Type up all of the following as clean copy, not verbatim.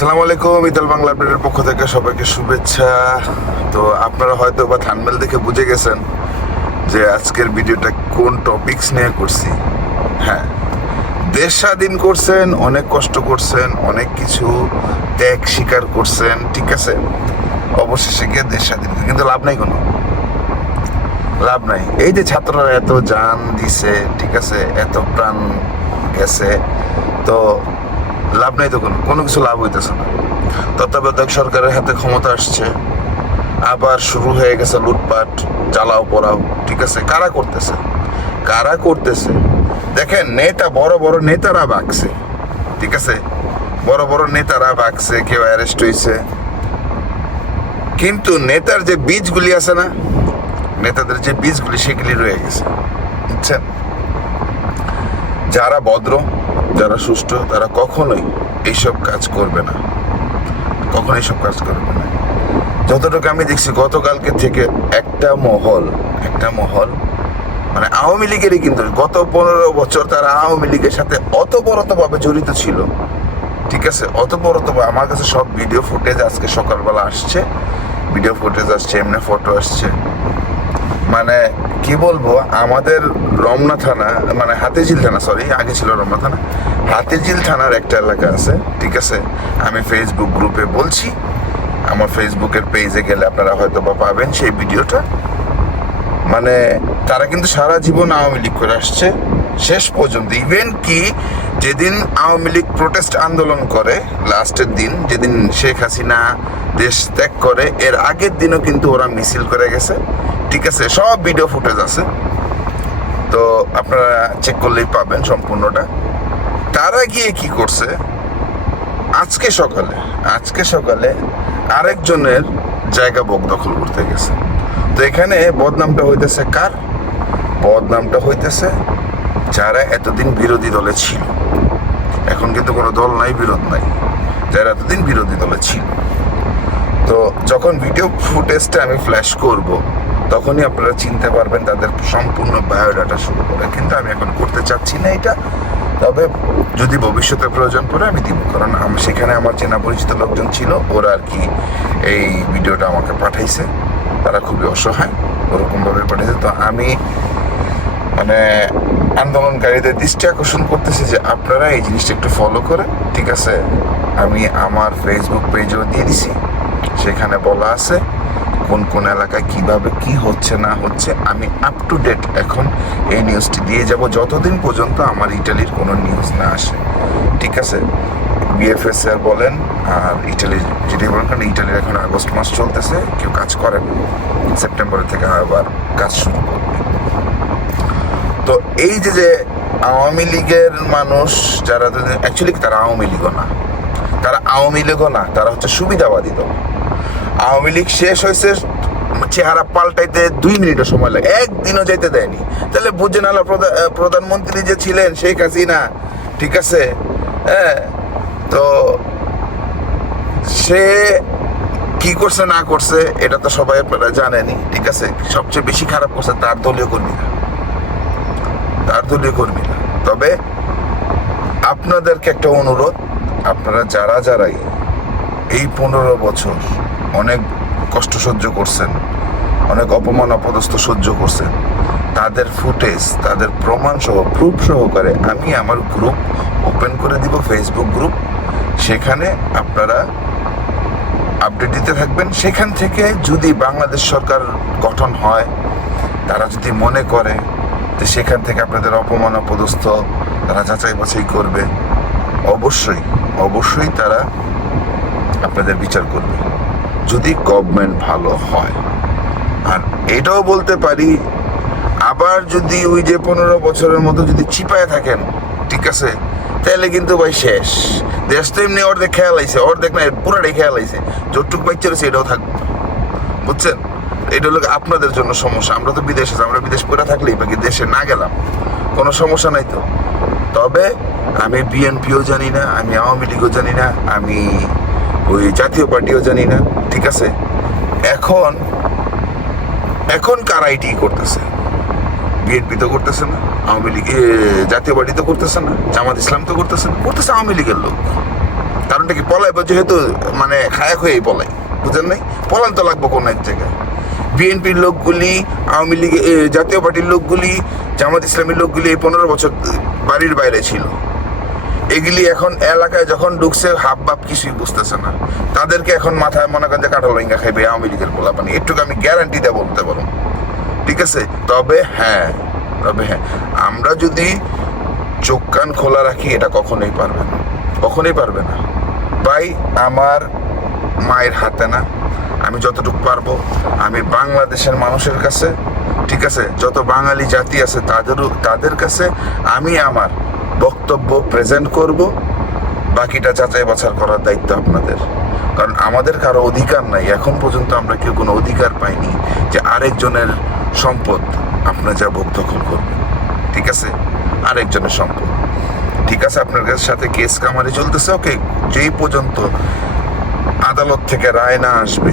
আসসালামু আলাইকুম। ইতাল বাংলা আপডেটের পক্ষ থেকে সবাইকে শুভেচ্ছা। তো আপনারা হয়তো বা থাম্বনেল দেখে বুঝে গেছেন যে আজকের ভিডিওটা কোন টপিকস নিয়ে করছি। হ্যাঁ, দেশ স্বাধীন করছেন, অনেক কষ্ট করছেন, অনেক কিছু ত্যাগ স্বীকার করছেন, ঠিক আছে। অবশেষে গিয়ে দেশ স্বাধীন, কিন্তু লাভ নাই, কোনো লাভ নাই। এই যে ছাত্ররা এত জান দিছে, ঠিক আছে, এত প্রাণ গেছে, তো লাভ নাই, তো কোনো কিছু লাভ হইতেছে না। তত্ত্বাবধায়ক সরকারের হাতে ক্ষমতা আসছে, আবার শুরু হয়ে গেছে লুটপাট, জ্বালাও পোড়াও, ঠিক আছে। কারা করতেছে দেখেন, বড় বড় নেতারা ভাগছে, ঠিক আছে, বড় বড় নেতারা ভাগছে, কেউ অ্যারেস্ট হয়েছে, কিন্তু নেতার যে বীজগুলি আছে না, নেতাদের যে বীজগুলি, সেগুলি রয়ে গেছে, বুঝছেন। যারা ভদ্র, যারা সুষ্ঠু, তারা কখনোই এইসব কাজ করবে না, কখনো এইসব কাজ করবে না। যতটুকু আমি দেখছি গতকালকে থেকে একটা মহল মানে আওয়ামী লীগেরই, কিন্তু গত 15 বছর তারা আওয়ামী লীগের সাথে অতপ্রতভাবে জড়িত ছিল, ঠিক আছে, অতপ্রতভাবে। আমার কাছে সব ভিডিও ফুটেজ আজকে সকালবেলা আসছে, এমনি ফটো আসছে। মানে কি বলবো, আমাদের রমনা থানা, মানে হাতিঝিল থানা, সরি, আগে ছিল রমনা থানা, হাতিঝিল থানার একটা এলাকা আছে, ঠিক আছে। আমি ফেসবুক গ্রুপে বলছি, আমার ফেসবুকের পেজে গেলে আপনারা হয়তো বা পাবেন সেই ভিডিওটা। মানে তারা কিন্তু সারা জীবন আওয়ামী লীগ করে আসছে, শেষ পর্যন্ত। ইভেন কি, যেদিন আওয়ামী লীগ প্রোটেস্ট আন্দোলন করে, লাস্টের দিন যেদিন শেখ হাসিনা দেশ ত্যাগ করে, এর আগের দিনও কিন্তু ওরা মিছিল করে গেছে, ঠিক আছে। সব ভিডিও ফুটেজ আছে, তো আপনারা চেক করলেই পাবেন সম্পূর্ণটা। তারা গিয়ে কি করছে, আজকে সকালে আরেকজনের জায়গা দখল করতে গেছে। তো এখানে বদনামটা হইতেছে কার? বদনামটা হইতেছে যারা এতদিন বিরোধী দলে ছিল। এখন কিন্তু কোনো দল নাই, বিরোধ নাই, যারা এতদিন বিরোধী দলে ছিল। তো যখন ভিডিও ফুটেজটা আমি ফ্ল্যাশ করব, তখনই আপনারা চিনতে পারবেন তাদের সম্পূর্ণ বায়োডাটা শুরু করে। কিন্তু আমি এখন করতে চাচ্ছি না এটা, তবে যদি ভবিষ্যতে প্রয়োজন পড়ে আমি দিব, কারণ সেখানে আমার চেনা পরিচিত লোকজন ছিল, ওরা আর কি এই ভিডিওটা আমাকে পাঠাইছে। তারা খুবই অসহায়, ওরকমভাবে পাঠিয়েছে। তো আমি মানে আন্দোলনকারীদের দৃষ্টি আকর্ষণ করতেছি যে আপনারা এই জিনিসটা একটু ফলো করেন, ঠিক আছে। আমি আমার ফেসবুক পেজও দিয়ে দিছি, সেখানে বলা আছে কোন কোন এলাকায় কিভাবে কি হচ্ছে না হচ্ছে। আমি আপ টু ডেট এখন এই নিউজটি দিয়ে যাব যতদিন পর্যন্ত আমার ইটালির কোনো নিউজ না আসে, ঠিক আছে। বিএফএসআর বলেন আর ইটালির যেটি বলেন, কারণ ইটালির এখন আগস্ট মাস চলতেছে, কেউ কাজ করেন, সেপ্টেম্বরের থেকে আবার কাজ শুরু করবে। তো এই যে আওয়ামী লীগের মানুষ যারা, অ্যাকচুয়ালি তারা আওয়ামী লীগও না, তারা হচ্ছে সুবিধাবাদী দল। আওয়ামী লীগ শেষ হয়েছে, চেহারা পাল্টাইতে 2 মিনিটও সময় লাগে, একদিনও যাইতে দেয়নি। তাহলে বুঝে নালা প্রধানমন্ত্রী যে ছিলেন শেখ হাসিনা, ঠিক আছে, হ্যাঁ, তো সে কি করছে না করছে এটা তো সবাই আপনারা জানেনই, ঠিক আছে। সবচেয়ে বেশি খারাপ করছে তার দলীয় কর্মীরা। তবে আপনাদেরকে একটা অনুরোধ, আপনারা যারাই এই 15 বছর অনেক কষ্ট সহ্য করছেন, অনেক অপমান অপদস্থ সহ্য করছেন, তাদের ফুটেজ, তাদের প্রমাণ সহ, প্রুফ সহকারে আমি আমার গ্রুপ ওপেন করে দিব, ফেসবুক গ্রুপ। সেখানে আপনারা আপডেট দিতে থাকবেন। সেখান থেকে যদি বাংলাদেশ সরকার গঠন হয়, তারা যদি মনে করে যে সেখান থেকে আপনাদের অপমান অপদস্থ তারা যাচাই বাছাই করবে, অবশ্যই তারা আপনাদের বিচার করবে, যদি গভর্নমেন্ট ভালো হয়। আর এটাও বলতে পারি, আবার যদি ওই যে 15 বছরের মতো যদি চিপায় থাকেন, ঠিক আছে, তাহলে কিন্তু ভাই শেষ। দেশ তো এমনি অর্ধেক খেয়াল আইছে, অর্ধেক না, পুরাটাই খেয়াল আইছে, যতটুকু বাচ্চা রয়েছে এটাও থাকবে, বুঝছেন। এটা হলো আপনাদের জন্য সমস্যা। আমরা তো বিদেশে, আমরা বিদেশ পড়ে থাকলেই বাকি, দেশে না গেলাম কোনো সমস্যা নাই তো। তবে আমি বিএনপিও জানি না, আমি আওয়ামী লীগও জানি না, আমি ওই জাতীয় পার্টিও জানি না, ঠিক আছে। এখন কারা আইটি করতেছে? বিএনপি তো করতেছে না, আওয়ামী লীগ, জাতীয় পার্টি তো করতেছে না, জামাত ইসলাম তো করতেছে না, করতেছে আওয়ামী লীগের লোক। কারণটা কি পলাইবো যেহেতু মানে খায়া হয়েই পলাই, বুঝেন নাই? পলান তো লাগবো কোন এক জায়গায়। বিএনপির লোকগুলি, আওয়ামী লীগ, জাতীয় পার্টির লোকগুলি, জামাত ইসলামীর লোকগুলি এই 15 বছর বাড়ির বাইরে ছিল। এগুলি এখন এলাকায় যখন ঢুকছে হাব বাপ কিছুই বুঝতেছে না। তাদেরকে এখন মাথায় মনে করেন যে কাঁঠাল ভাঙ্গা খাইবে আওয়ামী লীগের পোলাপানি, একটুকু আমি গ্যারান্টি দিয়ে বলতে পারো। ঠিক আছে? তবে হ্যাঁ, আমরা যদি চোখ কান খোলা রাখি এটা কখনোই পারবে না, কখনোই পারবে না ভাই। আমার মায়ের হাতে না, আমি যতটুকু পারবো আমি বাংলাদেশের মানুষের কাছে, ঠিক আছে, যত বাঙালি জাতি আছে তাদের কাছে আমি আমার বক্তব্য প্রেজেন্ট করব। বাকিটা যাচাই বাছাই করার দায়িত্ব আপনাদের, কারণ আমাদের কারো অধিকার নাই। এখন পর্যন্ত আমরা কেউ কোনো অধিকার পাইনি যে আরেকজনের সম্পদ আপনার যা ভোগ দখল করবেন। ঠিক আছে? আরেকজনের সম্পদ, ঠিক আছে, আপনার সাথে কেস কামারি চলতেছে, ওকে, যেই পর্যন্ত আদালত থেকে রায় না আসবে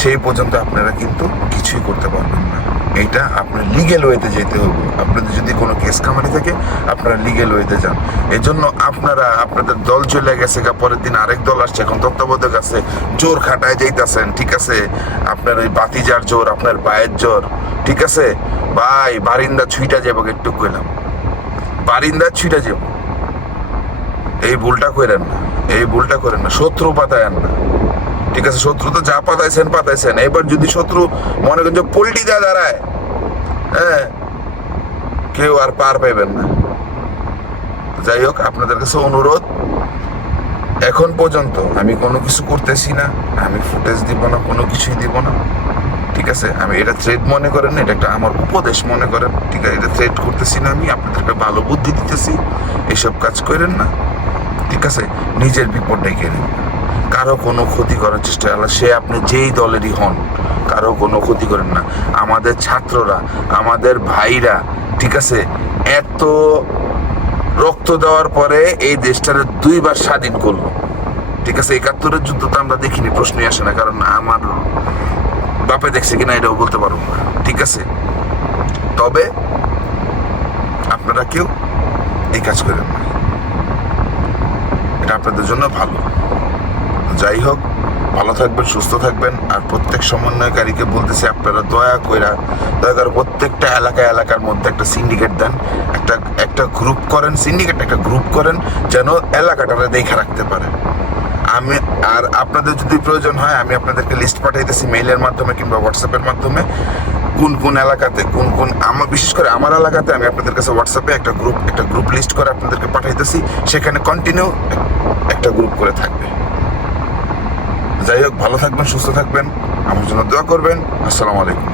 সেই পর্যন্ত আপনারা কিন্তু কিছুই করতে পারবেন না। এটা আপনার লিগেল ওয়েতে যেতে হবে। আপনাদের যদি কোনো কেস কামারি থাকে আপনারা লিগেল ওয়েতে যান। এই জন্য আপনাদের দল চলে গেছে, পরের দিন আরেক দল আসছে, এখন তত্ত্বাবধায়ক আছে, জোর খাটায় যাইতেছেন। ঠিক আছে? আপনার ওই বাতিজার জোর, আপনার পায়ের জোর, ঠিক আছে ভাই, বারিন্দা ছুইটা যাবো, একটু কইলাম বারিন্দা ছুইটা যাবো। এই ভুলটা করেন না, এই ভুলটা করেন না, শত্রু পাতায়েন না। ঠিক আছে? শত্রু তো যা পাতাইছেন, এবার যদি শত্রু মনে করেন যে পোল্টি যা দাঁড়ায়, হ্যাঁ, কেউ আর পার পাইবেন না। যাই হোক, আপনাদের কাছে অনুরোধ, এখন পর্যন্ত আমি কোনো কিছু করতেছি না, আমি ফুটেজ দিব না, কোনো কিছুই দিব না। ঠিক আছে? আমি এটা থ্রেড মনে করেন, এটা একটা আমার উপদেশ মনে করেন। ঠিক আছে? এটা থ্রেড করতেছি না, আমি আপনাদেরকে ভালো বুদ্ধি দিতেছি, এসব কাজ করেন না। ঠিক আছে? নিজের বিপদ ডেকে নিন, কারো কোনো ক্ষতি করার চেষ্টা করলে, সে আপনি যেই দলেরই হন, কারো কোনো ক্ষতি করেন না। আমাদের ছাত্ররা, আমাদের ভাইরা, ঠিক আছে, এত রক্ত দেওয়ার পরে এই দেশটারে 2 বার স্বাধীন করলো। ঠিক আছে? 71-এর যুদ্ধ তো আমরা দেখিনি, প্রশ্নই আসে না, কারণ আমার বাপে দেখছে কিনা এটাও বলতে পারবো না। ঠিক আছে? তবে আপনারা কেউ এই কাজ করেন না, এটা আপনাদের জন্য ভালো। যাই হোক, ভালো থাকবেন, সুস্থ থাকবেন। আর প্রত্যেক সমন্বয়কারীকে বলতেছি, আপনারা দয়া করে প্রত্যেকটা এলাকার মধ্যে একটা সিন্ডিকেট দেন, একটা গ্রুপ করেন, একটা গ্রুপ করেন, যেন এলাকাটারে দেখে রাখতে পারে। আর আপনাদের যদি প্রয়োজন হয় আমি আপনাদেরকে লিস্ট পাঠাইতেছি মেইলের মাধ্যমে কিংবা হোয়াটসঅ্যাপের মাধ্যমে, কোন এলাকাতে বিশেষ করে আমার এলাকাতে আমি আপনাদের কাছে হোয়াটসঅ্যাপে একটা গ্রুপ লিস্ট করে আপনাদেরকে পাঠাইতেছি, সেখানে কন্টিনিউ একটা গ্রুপ করে থাকবে। যাই হোক, ভালো থাকবেন, সুস্থ থাকবেন, আমার জন্য দোয়া করবেন। আসসালামু আলাইকুম।